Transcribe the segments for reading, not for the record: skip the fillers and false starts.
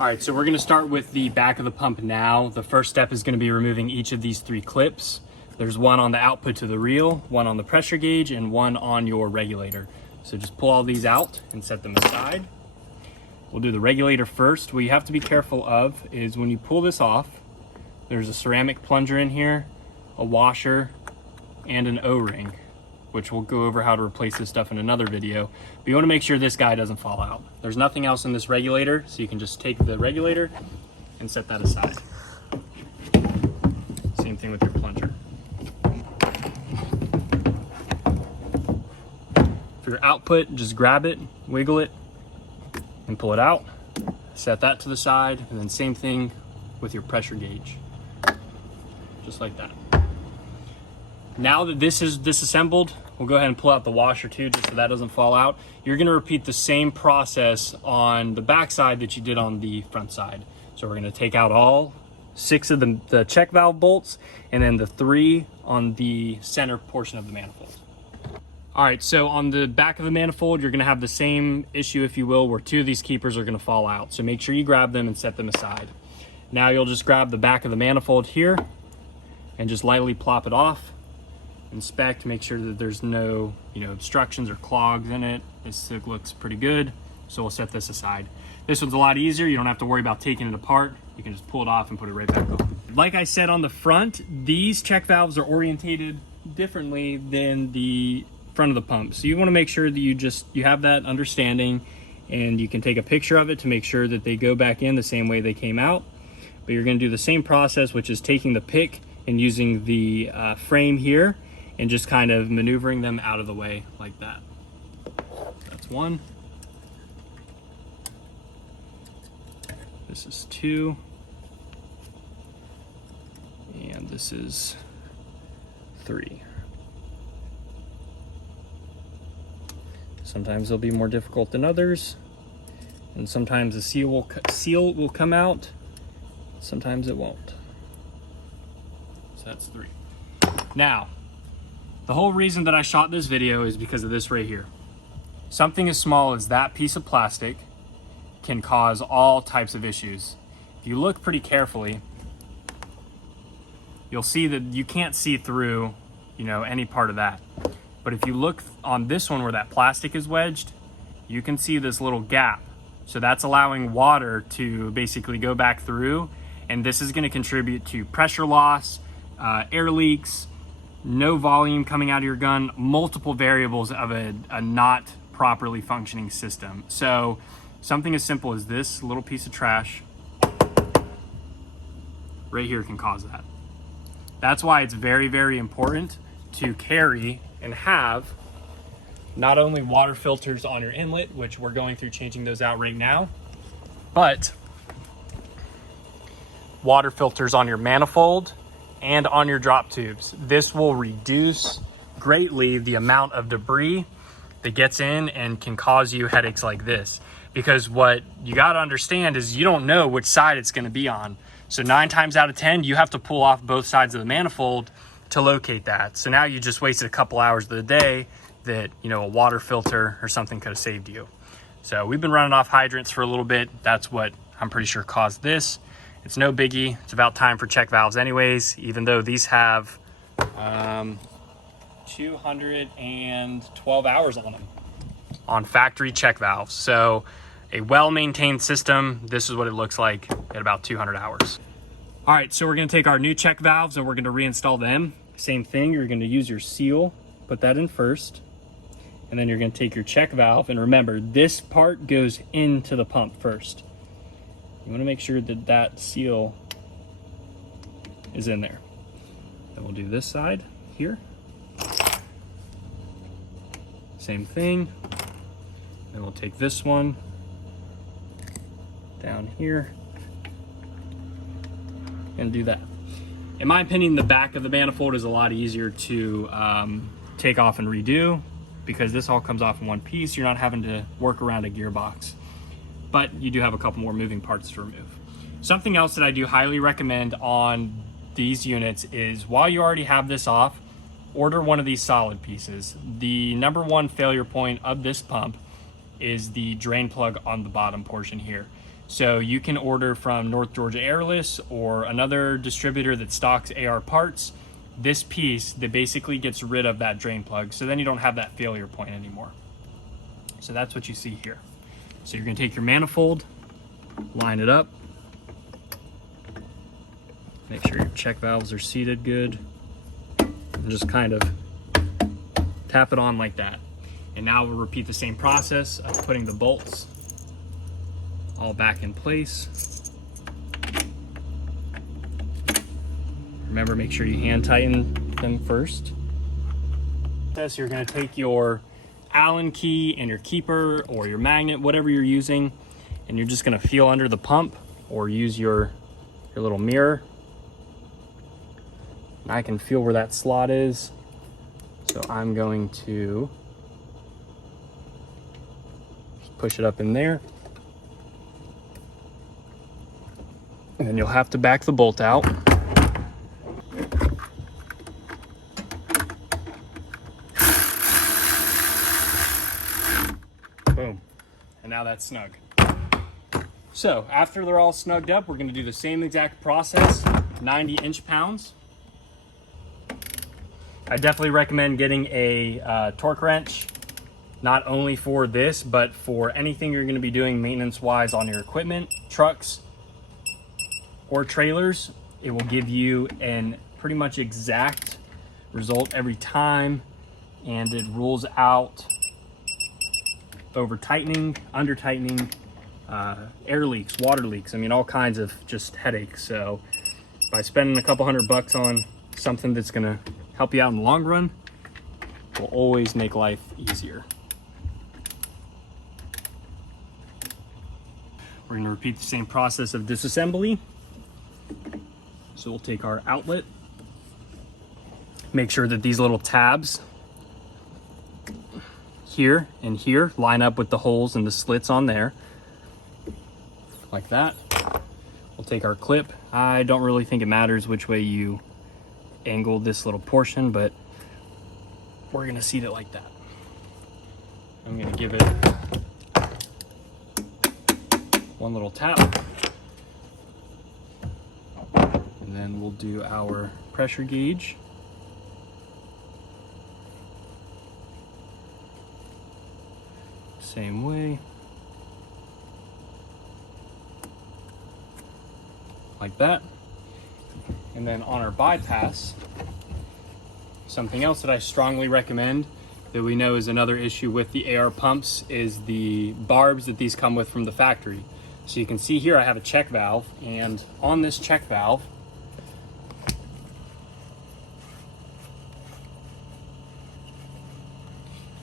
All right, so we're gonna start with the back of the pump now. The first step is gonna be removing each of these 3 clips. There's one on the output to the reel, one on the pressure gauge, and one on your regulator. So just pull all these out and set them aside. We'll do the regulator first. What you have to be careful of is when you pull this off, there's a ceramic plunger in here, a washer, and an O-ring, which we'll go over how to replace this stuff in another video. But you wanna make sure this guy doesn't fall out. There's nothing else in this regulator, so you can just take the regulator and set that aside. Same thing with your plunger. For your output, just grab it, wiggle it, and pull it out. Set that to the side, and then same thing with your pressure gauge. Just like that. Now that this is disassembled, we'll go ahead and pull out the washer too, just so that doesn't fall out. You're gonna repeat the same process on the back side that you did on the front side. So we're gonna take out all 6 of the check valve bolts, and then the 3 on the center portion of the manifold. All right, so on the back of the manifold, you're gonna have the same issue, if you will, where 2 of these keepers are gonna fall out. So make sure you grab them and set them aside. Now you'll just grab the back of the manifold here and just lightly plop it off. Inspect, make sure that there's no obstructions or clogs in it. This looks pretty good, so we'll set this aside. This one's a lot easier. You don't have to worry about taking it apart. You can just pull it off and put it right back on. Like I said on the front, these check valves are orientated differently than the front of the pump, so you want to make sure that you have that understanding, and you can take a picture of it to make sure that they go back in the same way they came out. But you're going to do the same process, which is taking the pick and using the frame here and just kind of maneuvering them out of the way like that. That's 1. This is 2. And this is 3. Sometimes they'll be more difficult than others, and sometimes the seal will come out, sometimes it won't. So that's 3. Now, the whole reason that I shot this video is because of this right here. Something as small as that piece of plastic can cause all types of issues. If you look pretty carefully, you'll see that you can't see through, any part of that. But if you look on this one where that plastic is wedged, you can see this little gap. So that's allowing water to basically go back through, and this is going to contribute to pressure loss, air leaks, no volume coming out of your gun, multiple variables of a not properly functioning system. So something as simple as this little piece of trash right here can cause that. That's why it's very, very important to carry and have not only water filters on your inlet, which we're going through changing those out right now, but water filters on your manifold and on your drop tubes. This will reduce greatly the amount of debris that gets in and can cause you headaches like this. Because what you got to understand is you don't know which side it's going to be on. So 9 times out of 10, you have to pull off both sides of the manifold to locate that. So now you just wasted a couple hours of the day that, a water filter or something could have saved you. So we've been running off hydrants for a little bit. That's what I'm pretty sure caused this. It's no biggie. It's about time for check valves anyways, even though these have 212 hours on them on factory check valves. So a well-maintained system, this is what it looks like at about 200 hours. All right, so we're gonna take our new check valves and we're gonna reinstall them. Same thing, you're gonna use your seal, put that in first, and then you're gonna take your check valve, and remember, this part goes into the pump first. You wanna make sure that that seal is in there. Then we'll do this side here. Same thing. Then we'll take this one down here and do that. In my opinion, the back of the manifold is a lot easier to take off and redo because this all comes off in one piece. You're not having to work around a gearbox, but you do have a couple more moving parts to remove. Something else that I do highly recommend on these units is while you already have this off, order one of these solid pieces. The number one failure point of this pump is the drain plug on the bottom portion here. So you can order from North Georgia Airless or another distributor that stocks AR parts. This piece that basically gets rid of that drain plug, so then you don't have that failure point anymore. So that's what you see here. So you're gonna take your manifold, line it up, make sure your check valves are seated good, and just kind of tap it on like that. And now we'll repeat the same process of putting the bolts all back in place. Remember, make sure you hand tighten them first. So you're gonna take your Allen key and your keeper or your magnet, whatever you're using, and you're just gonna feel under the pump or use your little mirror. And I can feel where that slot is. So I'm going to just push it up in there. And then you'll have to back the bolt out. Boom. And now that's snug. So after they're all snugged up, we're going to do the same exact process, 90 inch-pounds. I definitely recommend getting a torque wrench, not only for this, but for anything you're going to be doing maintenance-wise on your equipment, trucks, or trailers. It will give you an pretty much exact result every time, and it rules out over tightening, under tightening, air leaks, water leaks. I mean, all kinds of just headaches. So by spending a couple $100 on something that's gonna help you out in the long run, will always make life easier. We're gonna repeat the same process of disassembly. So we'll take our outlet, make sure that these little tabs here and here line up with the holes and the slits on there, like that. We'll take our clip. I don't really think it matters which way you angle this little portion, but we're gonna seat it like that. I'm gonna give it one little tap. And then we'll do our pressure gauge. Same way. Like that. And then on our bypass, something else that I strongly recommend that we know is another issue with the AR pumps is the barbs that these come with from the factory. So you can see here I have a check valve, and on this check valve,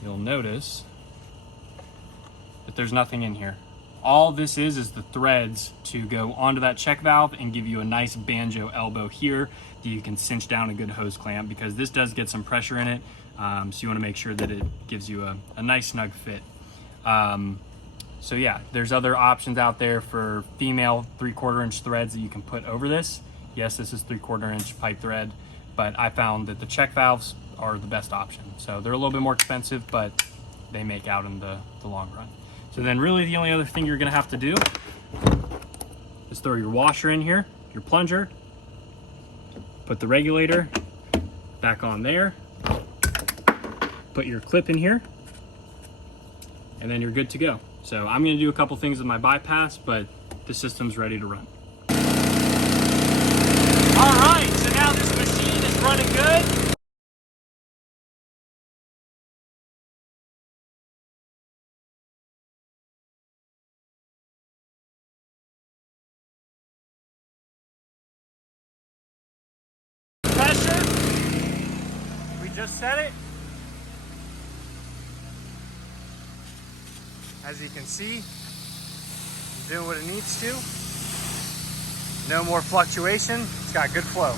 you'll notice that there's nothing in here. All this is the threads to go onto that check valve and give you a nice banjo elbow here that you can cinch down a good hose clamp, because this does get some pressure in it. So you want to make sure that it gives you a nice snug fit. So yeah, there's other options out there for female 3/4 inch threads that you can put over this. Yes, this is 3/4 inch pipe thread, but I found that the check valves are the best option. So they're a little bit more expensive, but they make out in the long run. So then really the only other thing you're gonna have to do is throw your washer in here, your plunger, put the regulator back on there, put your clip in here, and then you're good to go. So I'm gonna do a couple things with my bypass, but the system's ready to run. All right, so now this machine is running good. Pressure, we just set it. As you can see, it's doing what it needs to. No more fluctuation, it's got good flow.